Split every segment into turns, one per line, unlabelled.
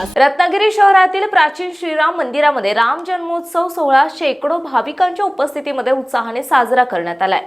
विकास
रत्नागिरी शहरातील प्राचीन श्रीराम मंदिरामध्ये राम जन्मोत्सव सोहळा शेकडो भाविकांच्या उपस्थितीमध्ये उत्साहाने साजरा करण्यात आलाय.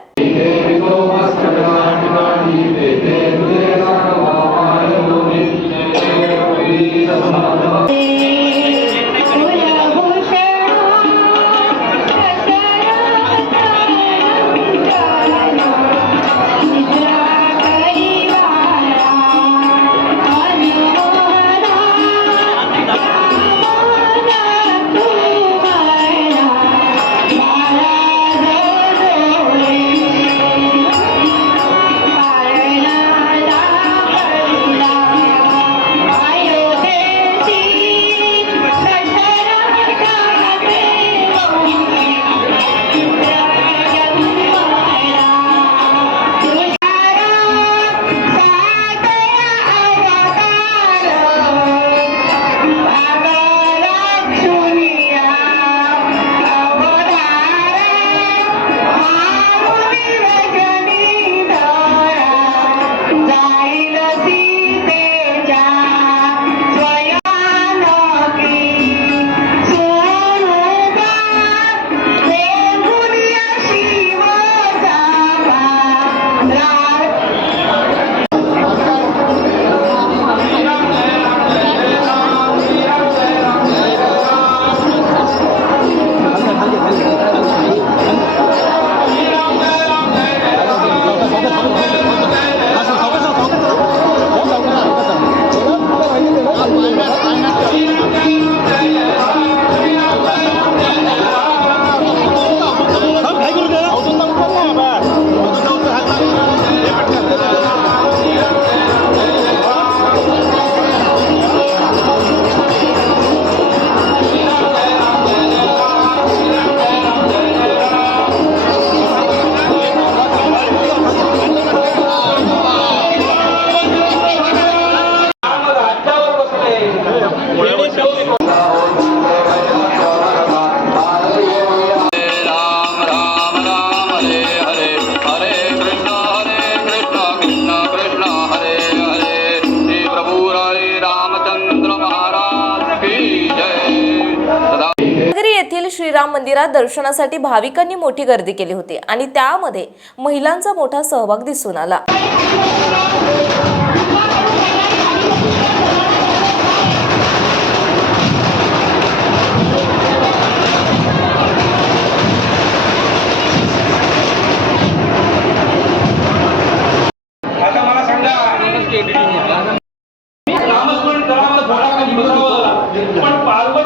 श्रीराम मंदिरात दर्शनासाठी भाविकांनी मोठी गर्दी केली होती आणि त्यामध्ये महिलांचा मोठा सहभाग दिसून आला.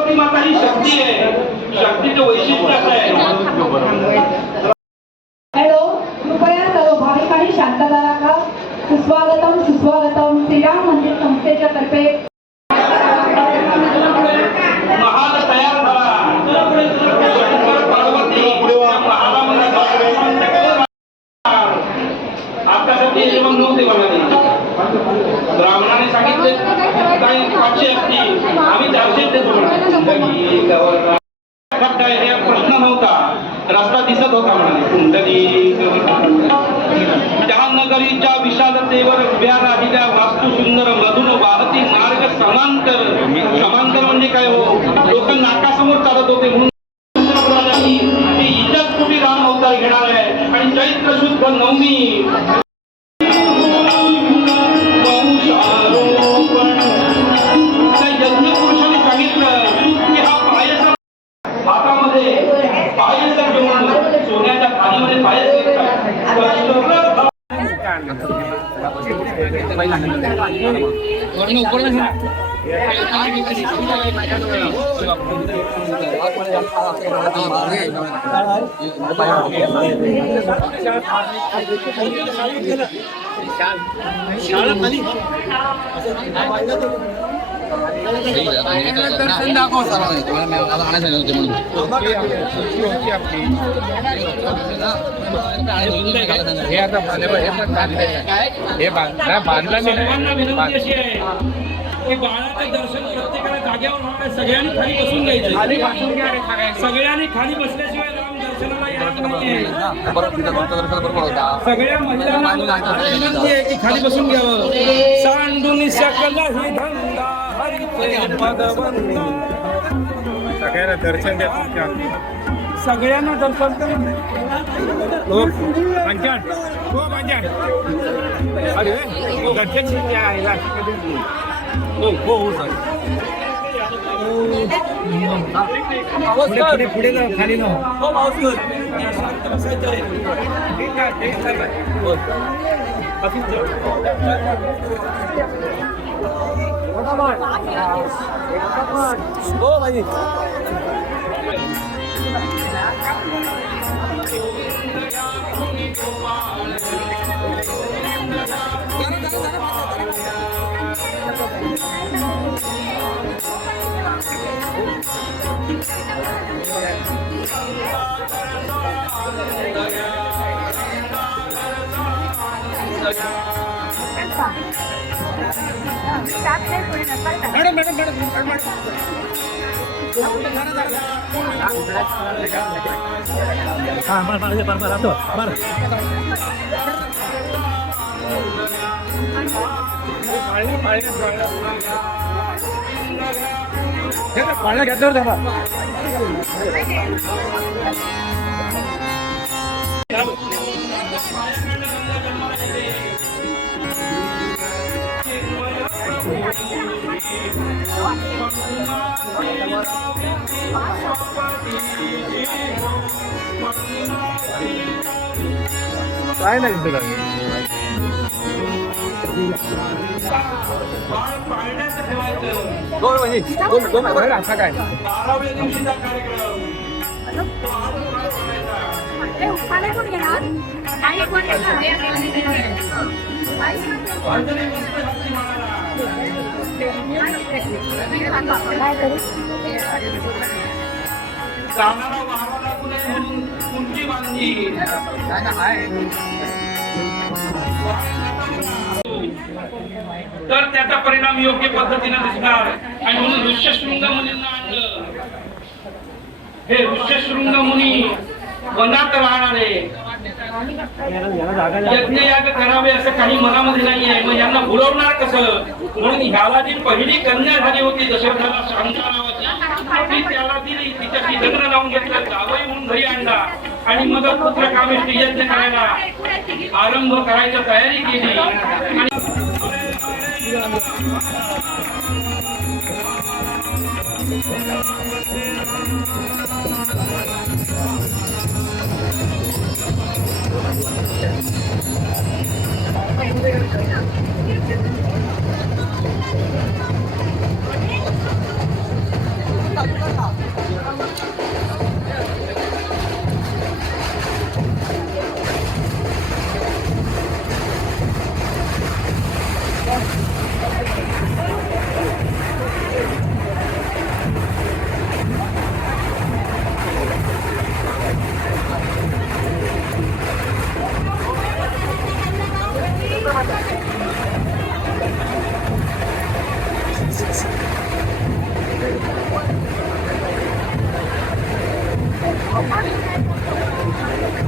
पण माता ही शक्ती आहे. शक्तीचं वैशिष्ट्य असं आहे.
हॅलो कृपया सर्व भाविकांनी शांतता राखा सुस्वागतम सुस्वागतम. श्रीराम मंदिर संस्थेच्या तर्फे
विषादतेवर उभ्या राहिल्या वास्तू सुंदर मधून वाहती मार्ग समांतर. समांतर म्हणजे काय हो? लोक नाकासमोर चालत होते म्हणून मी ही कुठे राम अवतार घेणार आहे. आणि चैत्र शुद्ध नवमी. हे
आता हे बांधला बांधला मी
सर्वांना विनंती
नाही
अशी आहे की बाळाचं दर्शन प्रत्येकाला जाग्यावर सगळ्यांनी खाली बसून घ्यायचं सगळ्यांनी खाली बसल्याशिवाय सगळ्या महिलांना विनंती आहे की खाली बसून घ्यावं? सांडून शकला ही धंदा
सगळ्यांना दर्शन द्या तुमच्या सगळ्यांना दर्शन हो हो दर्शन. हो हो हो सर. पुढे पुढे पुढे जा खाली ना ठीक आहे, ठीक आहे. हो. ऑफिस जा. हो भाई मॅडम मॅडम मॅडम मॅडम हां बरं बरं बरं बरं आता बरं पाळणं घेतल्यावर झाला काय नाही तुला? दोन म्हणजे दोन दोन बरं असा काय?
कार्यक्रम तर त्याचा परिणाम योग्य पद्धतीने दिसणार. आणि म्हणून ऋष्यशृंग मुलींना आणलं. हे ऋष्यशृंग मुनी वनात राहणारे यज्ञयाग करावे असं काही मनामध्ये नाही आहे मग यांना बुडवणार कसं? म्हणून ह्याला जी पहिली कन्या झाली होती दशरथाला शांता नावाची. ती त्याला दिली. तिच्याशी लग्न लावून घेतलं. जावई म्हणून घरी आणला. आणि मग पुत्र कामेष्टी यज्ञ करायला आरंभ करायची तयारी केली. आणि 아, 이거 이렇게 하면 이렇게 하면 Oh, my God.